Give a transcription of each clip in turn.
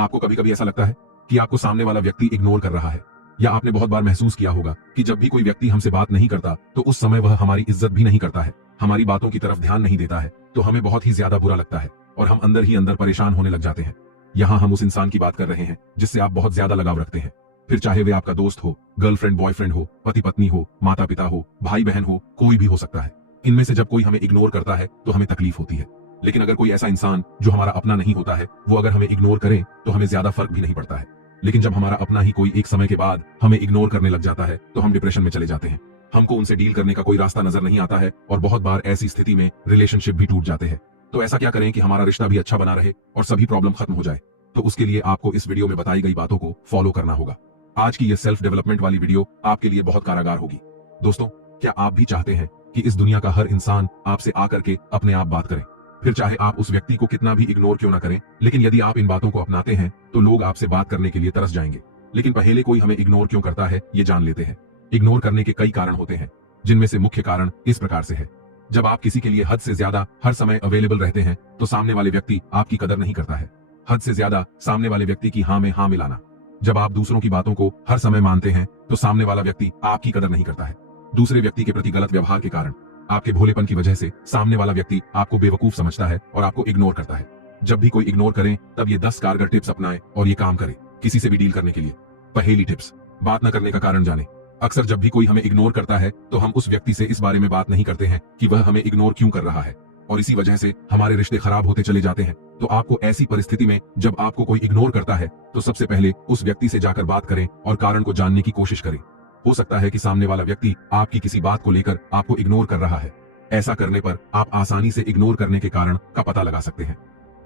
आपको कभी कभी ऐसा लगता है कि आपको सामने वाला व्यक्ति इग्नोर कर रहा है, या आपने बहुत बार महसूस किया होगा कि जब भी कोई व्यक्ति हमसे बात नहीं करता तो उस समय वह हमारी इज्जत भी नहीं करता है, हमारी बातों की तरफ ध्यान नहीं देता है, तो हमें बहुत ही ज्यादा बुरा लगता है और हम अंदर ही अंदर परेशान होने लग जाते हैं। यहाँ हम उस इंसान की बात कर रहे हैं जिससे आप बहुत ज्यादा लगाव रखते हैं, फिर चाहे वे आपका दोस्त हो, गर्लफ्रेंड बॉयफ्रेंड हो, पति पत्नी हो, माता पिता हो, भाई बहन हो, कोई भी हो सकता है। इनमें से जब कोई हमें इग्नोर करता है तो हमें तकलीफ होती है, लेकिन अगर कोई ऐसा इंसान जो हमारा अपना नहीं होता है वो अगर हमें इग्नोर करे तो हमें ज्यादा फर्क भी नहीं पड़ता है। लेकिन जब हमारा अपना ही कोई एक समय के बाद हमें इग्नोर करने लग जाता है तो हम डिप्रेशन में चले जाते हैं, हमको उनसे डील करने का कोई रास्ता नजर नहीं आता है और बहुत बार ऐसी स्थिति में रिलेशनशिप भी टूट जाते हैं। तो ऐसा क्या करें कि हमारा रिश्ता भी अच्छा बना रहे और सभी प्रॉब्लम खत्म हो जाए? तो उसके लिए आपको इस वीडियो में बताई गई बातों को फॉलो करना होगा। आज की ये सेल्फ डेवलपमेंट वाली वीडियो आपके लिए बहुत कारागार होगी। दोस्तों, क्या आप भी चाहते हैं कि इस दुनिया का हर इंसान आपसे आकर के अपने आप बात करे, फिर चाहे आप उस व्यक्ति को कितना भी इग्नोर क्यों ना करें, लेकिन यदि आप इन बातों को अपनाते हैं तो लोग आपसे बात करने के लिए तरस जाएंगे। लेकिन पहले कोई हमें इग्नोर क्यों करता है ये जान लेते हैं। इग्नोर करने के कई कारण होते हैं, जिनमें से मुख्य कारण इस प्रकार से है। जब आप किसी के लिए हद से ज्यादा हर समय अवेलेबल रहते हैं तो सामने वाले व्यक्ति आपकी कदर नहीं करता है। हद से ज्यादा सामने वाले व्यक्ति की हाँ में हाँ मिलाना। जब आप दूसरों की बातों को हर समय मानते हैं तो सामने वाला व्यक्ति आपकी कदर नहीं करता है। दूसरे व्यक्ति के प्रति गलत व्यवहार के कारण, आपके भोलेपन की वजह से सामने वाला व्यक्ति आपको बेवकूफ समझता है और आपको इग्नोर करता है। जब भी कोई इग्नोर करें तब ये 10 कारगर टिप्स अपनाएं और ये काम करें किसी से भी डील करने के लिए। पहली टिप्स, बात न करने का कारण जाने। अक्सर जब भी कोई हमें इग्नोर करता है तो हम उस व्यक्ति से इस बारे में बात नहीं करते हैं कि वह हमें इग्नोर क्यों कर रहा है, और इसी वजह से हमारे रिश्ते खराब होते चले जाते हैं। तो आपको ऐसी परिस्थिति में जब आपको कोई इग्नोर करता है तो सबसे पहले उस व्यक्ति से जाकर बात करें और कारण को जानने की कोशिश करें। हो सकता है कि सामने वाला व्यक्ति आपकी किसी बात को लेकर आपको इग्नोर कर रहा है। ऐसा करने पर आप आसानी से इग्नोर करने के कारण का पता लगा सकते हैं।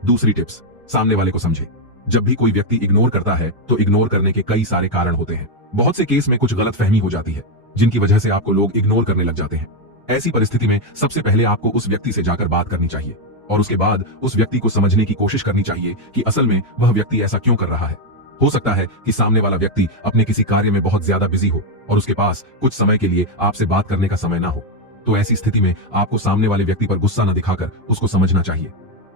दूसरी टिप्स, सामने वाले को समझे। जब भी कोई व्यक्ति इग्नोर करता है तो इग्नोर करने के कई सारे कारण होते हैं। बहुत से केस में कुछ गलतफहमी हो जाती है जिनकी वजह से आपको लोग इग्नोर करने लग जाते हैं। ऐसी परिस्थिति में सबसे पहले आपको उस व्यक्ति से जाकर बात करनी चाहिए और उसके बाद उस व्यक्ति को समझने की कोशिश करनी चाहिए कि असल में वह व्यक्ति ऐसा क्यों कर रहा है। हो सकता है कि सामने वाला व्यक्ति अपने किसी कार्य में बहुत ज्यादा बिजी हो और उसके पास कुछ समय के लिए आपसे बात करने का समय ना हो। तो ऐसी स्थिति में आपको सामने वाले व्यक्ति पर गुस्सा न दिखाकर उसको समझना चाहिए।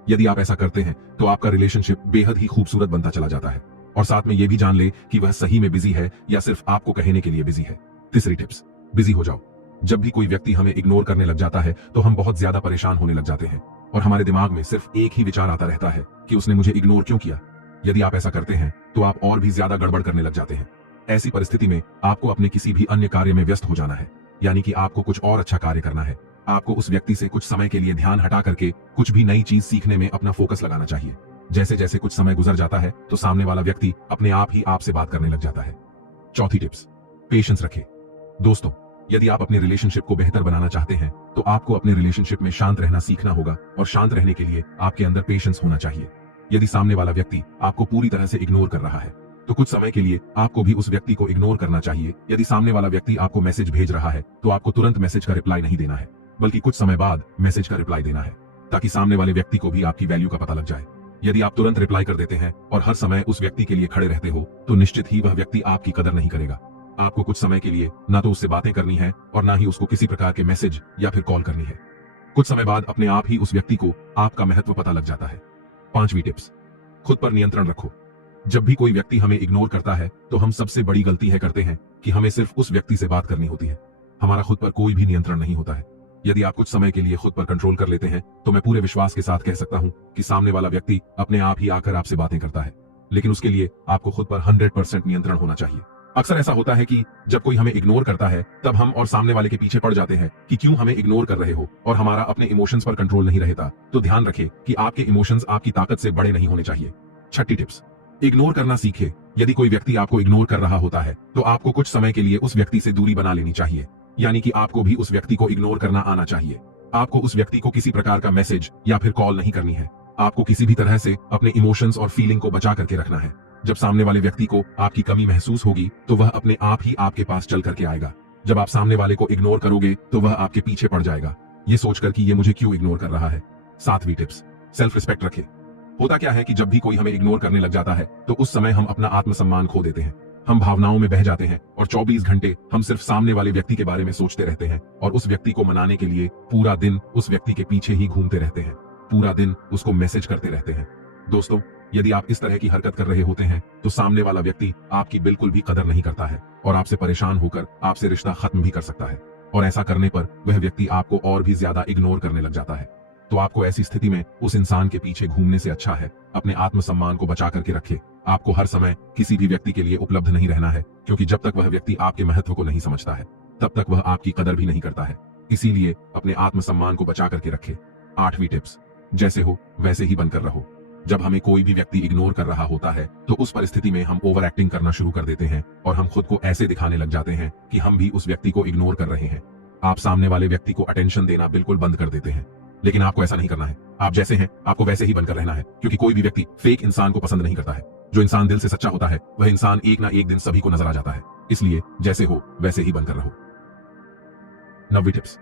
यदि आप ऐसा करते हैं तो आपका रिलेशनशिप बेहद ही खूबसूरत बनता चला जाता है और साथ में यह भी जान ले कि वह सही में बिजी है या सिर्फ आपको कहने के लिए बिजी है। तीसरी टिप्स, बिजी हो जाओ। जब भी कोई व्यक्ति हमें इग्नोर करने लग जाता है तो हम बहुत ज्यादा परेशान होने लग जाते हैं और हमारे दिमाग में सिर्फ एक ही विचार आता रहता है कि उसने मुझे इग्नोर क्यों किया। यदि आप ऐसा करते हैं तो आप और भी ज्यादा गड़बड़ करने लग जाते हैं। ऐसी परिस्थिति में आपको अपने किसी भी अन्य कार्य में व्यस्त हो जाना है, यानी कि आपको कुछ और अच्छा कार्य करना है। आपको उस व्यक्ति से कुछ समय के लिए ध्यान हटा करके कुछ भी नई चीज सीखने में अपना फोकस लगाना चाहिए। जैसे जैसे कुछ समय गुजर जाता है तो सामने वाला व्यक्ति अपने आप ही आपसे बात करने लग जाता है। चौथी टिप्स, पेशेंस रखें। दोस्तों, यदि आप अपने रिलेशनशिप को बेहतर बनाना चाहते हैं तो आपको अपने रिलेशनशिप में शांत रहना सीखना होगा और शांत रहने के लिए आपके अंदर पेशेंस होना चाहिए। यदि सामने वाला व्यक्ति आपको पूरी तरह से इग्नोर कर रहा है तो कुछ समय के लिए आपको भी उस व्यक्ति को इग्नोर करना चाहिए। यदि सामने वाला व्यक्ति आपको मैसेज भेज रहा है तो आपको तुरंत मैसेज का रिप्लाई नहीं देना है, बल्कि कुछ समय बाद मैसेज का रिप्लाई देना है, ताकि सामने वाले व्यक्ति को भी आपकी वैल्यू का पता लग जाए। यदि आप तुरंत रिप्लाई कर देते हैं और हर समय उस व्यक्ति के लिए खड़े रहते हो तो निश्चित ही वह व्यक्ति आपकी कदर नहीं करेगा। आपको कुछ समय के लिए ना तो उससे बातें करनी है और ना ही उसको किसी प्रकार के मैसेज या फिर कॉल करनी है। कुछ समय बाद अपने आप ही उस व्यक्ति को आपका महत्व पता लग जाता है। पांचवी टिप्स, खुद पर नियंत्रण रखो। जब भी कोई व्यक्ति हमें इग्नोर करता है तो हम सबसे बड़ी गलती है करते हैं कि हमें सिर्फ उस व्यक्ति से बात करनी होती है। हमारा खुद पर कोई भी नियंत्रण नहीं होता है। यदि आप कुछ समय के लिए खुद पर कंट्रोल कर लेते हैं तो मैं पूरे विश्वास के साथ कह सकता हूं कि सामने वाला व्यक्ति अपने आप ही आकर आपसे बातें करता है, लेकिन उसके लिए आपको खुद पर 100% नियंत्रण होना चाहिए। अक्सर ऐसा होता है कि जब कोई हमें इग्नोर करता है तब हम और सामने वाले के पीछे पड़ जाते हैं कि क्यों हमें इग्नोर कर रहे हो, और हमारा अपने इमोशंस पर कंट्रोल नहीं रहता। तो ध्यान रखें कि आपके इमोशंस आपकी ताकत से बड़े नहीं होने चाहिए। छठी टिप्स, इग्नोर करना सीखे। यदि कोई व्यक्ति आपको इग्नोर कर रहा होता है तो आपको कुछ समय के लिए उस व्यक्ति से दूरी बना लेनी चाहिए, यानी कि आपको भी उस व्यक्ति को इग्नोर करना आना चाहिए। आपको उस व्यक्ति को किसी प्रकार का मैसेज या फिर कॉल नहीं करनी है। आपको किसी भी तरह से अपने इमोशंस और फीलिंग को बचा करके रखना है। जब सामने वाले व्यक्ति को आपकी कमी महसूस होगी तो वह अपने आप ही आपके पास चल करके आएगा। जब आप सामने वाले को इग्नोर करोगे तो वह आपके पीछे पड़ जाएगा, ये सोचकर कि ये मुझे क्यों इग्नोर कर रहा है। सातवीं टिप्स, सेल्फ रिस्पेक्ट रखें। होता क्या है कि जब भी कोई हमें इग्नोर करने लग जाता है तो उस समय हम अपना आत्मसम्मान खो देते हैं। हम भावनाओं में बह जाते हैं और 24 घंटे हम सिर्फ सामने वाले व्यक्ति के बारे में सोचते रहते हैं और उस व्यक्ति को मनाने के लिए पूरा दिन उस व्यक्ति के पीछे ही घूमते रहते हैं, पूरा दिन उसको मैसेज करते रहते हैं। दोस्तों, यदि आप इस तरह की हरकत कर रहे होते हैं तो सामने वाला व्यक्ति आपकी बिल्कुल भी कदर नहीं करता है और आपसे परेशान होकर आपसे रिश्ता खत्म भी कर सकता है। और ऐसा करने पर वह व्यक्ति आपको और भी ज्यादा इग्नोर करने लग जाता है। तो आपको ऐसी स्थिति में उस इंसान के पीछे घूमने से अच्छा है अपने आत्मसम्मान को बचा करके रखे। आपको हर समय किसी भी व्यक्ति के लिए उपलब्ध नहीं रहना है, क्योंकि जब तक वह व्यक्ति आपके महत्व को नहीं समझता है तब तक वह आपकी कदर भी नहीं करता है। इसीलिए अपने आत्मसम्मान को बचा करके रखे। 8वीं टिप्स, जैसे हो वैसे ही बनकर रहो। जब हमें कोई भी व्यक्ति इग्नोर कर रहा होता है तो उस परिस्थिति में हम ओवर एक्टिंग करना शुरू कर देते हैं और हम खुद को ऐसे दिखाने लग जाते हैं कि हम भी उस व्यक्ति को इग्नोर कर रहे हैं। आप सामने वाले व्यक्ति को अटेंशन देना बिल्कुल बंद कर देते हैं, लेकिन आपको ऐसा नहीं करना है। आप जैसे हैं आपको वैसे ही बनकर रहना है, क्योंकि कोई भी व्यक्ति फेक इंसान को पसंद नहीं करता है। जो इंसान दिल से सच्चा होता है वह इंसान एक ना एक दिन सभी को नजर आ जाता है। इसलिए जैसे हो वैसे ही बनकर रहो। 9वीं टिप्स,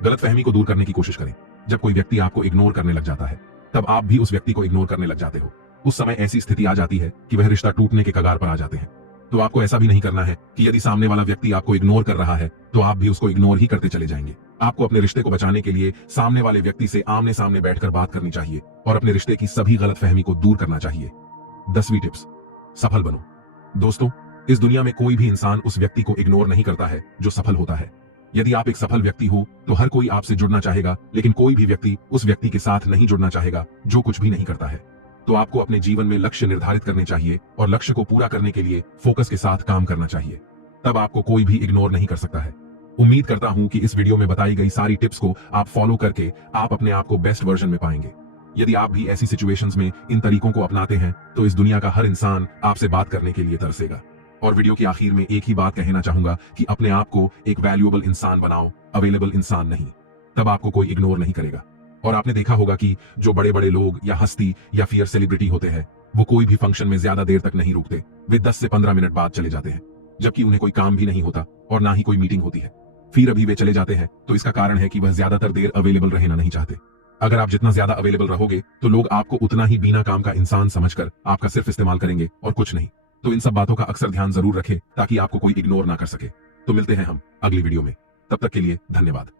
गलतफहमी को दूर करने की कोशिश करें। जब कोई व्यक्ति आपको इग्नोर करने लग जाता है तब आप भी उस व्यक्ति को इग्नोर करने लग जाते हो। उस समय ऐसी स्थिति आ जाती है कि वह रिश्ता टूटने के कगार पर आ जाते हैं। तो आपको ऐसा भी नहीं करना है कि यदि सामने वाला व्यक्ति आपको इग्नोर कर रहा है तो आप भी उसको इग्नोर ही करते चले जाएंगे। आपको अपने रिश्ते को बचाने के लिए सामने वाले व्यक्ति से आमने सामने बैठकर बात करनी चाहिए और अपने रिश्ते की सभी गलतफहमी को दूर करना चाहिए। 10वीं टिप्स, सफल बनो। दोस्तों, इस दुनिया में कोई भी इंसान उस व्यक्ति को इग्नोर नहीं करता है जो सफल होता है। यदि आप एक सफल व्यक्ति हो तो हर कोई आपसे जुड़ना चाहेगा, लेकिन कोई भी व्यक्ति उस व्यक्ति के साथ नहीं जुड़ना चाहेगा जो कुछ भी नहीं करता है। तो आपको अपने जीवन में लक्ष्य निर्धारित करने चाहिए और लक्ष्य को पूरा करने के लिए फोकस के साथ काम करना चाहिए। तब आपको कोई भी इग्नोर नहीं कर सकता है। उम्मीद करता हूं कि इस वीडियो में बताई गई सारी टिप्स को आप फॉलो करके आप अपने आप को बेस्ट वर्जन में पाएंगे। यदि आप भी ऐसी सिचुएशंस में इन तरीकों को अपनाते हैं तो इस दुनिया का हर इंसान आपसे बात करने के लिए तरसेगा। और वीडियो के आखिर में एक ही बात कहना चाहूंगा कि अपने आप को एक वैल्यूएबल इंसान बनाओ, अवेलेबल इंसान नहीं। तब आपको कोई इग्नोर नहीं करेगा। और आपने देखा होगा कि जो बड़े बड़े लोग या हस्ती या फिर सेलिब्रिटी होते हैं वो कोई भी फंक्शन में ज्यादा देर तक नहीं रुकते। वे 10 से 15 मिनट बाद चले जाते हैं, जबकि उन्हें कोई काम भी नहीं होता और ना ही कोई मीटिंग होती है। फिर अभी वे चले जाते हैं तो इसका कारण है कि वह ज्यादातर देर अवेलेबल रहना नहीं चाहते। अगर आप जितना ज्यादा अवेलेबल रहोगे तो लोग आपको उतना ही बिना काम का इंसान समझकर आपका सिर्फ इस्तेमाल करेंगे और कुछ नहीं। तो इन सब बातों का अक्सर ध्यान जरूर रखें ताकि आपको कोई इग्नोर ना कर सके। तो मिलते हैं हम अगली वीडियो में, तब तक के लिए धन्यवाद।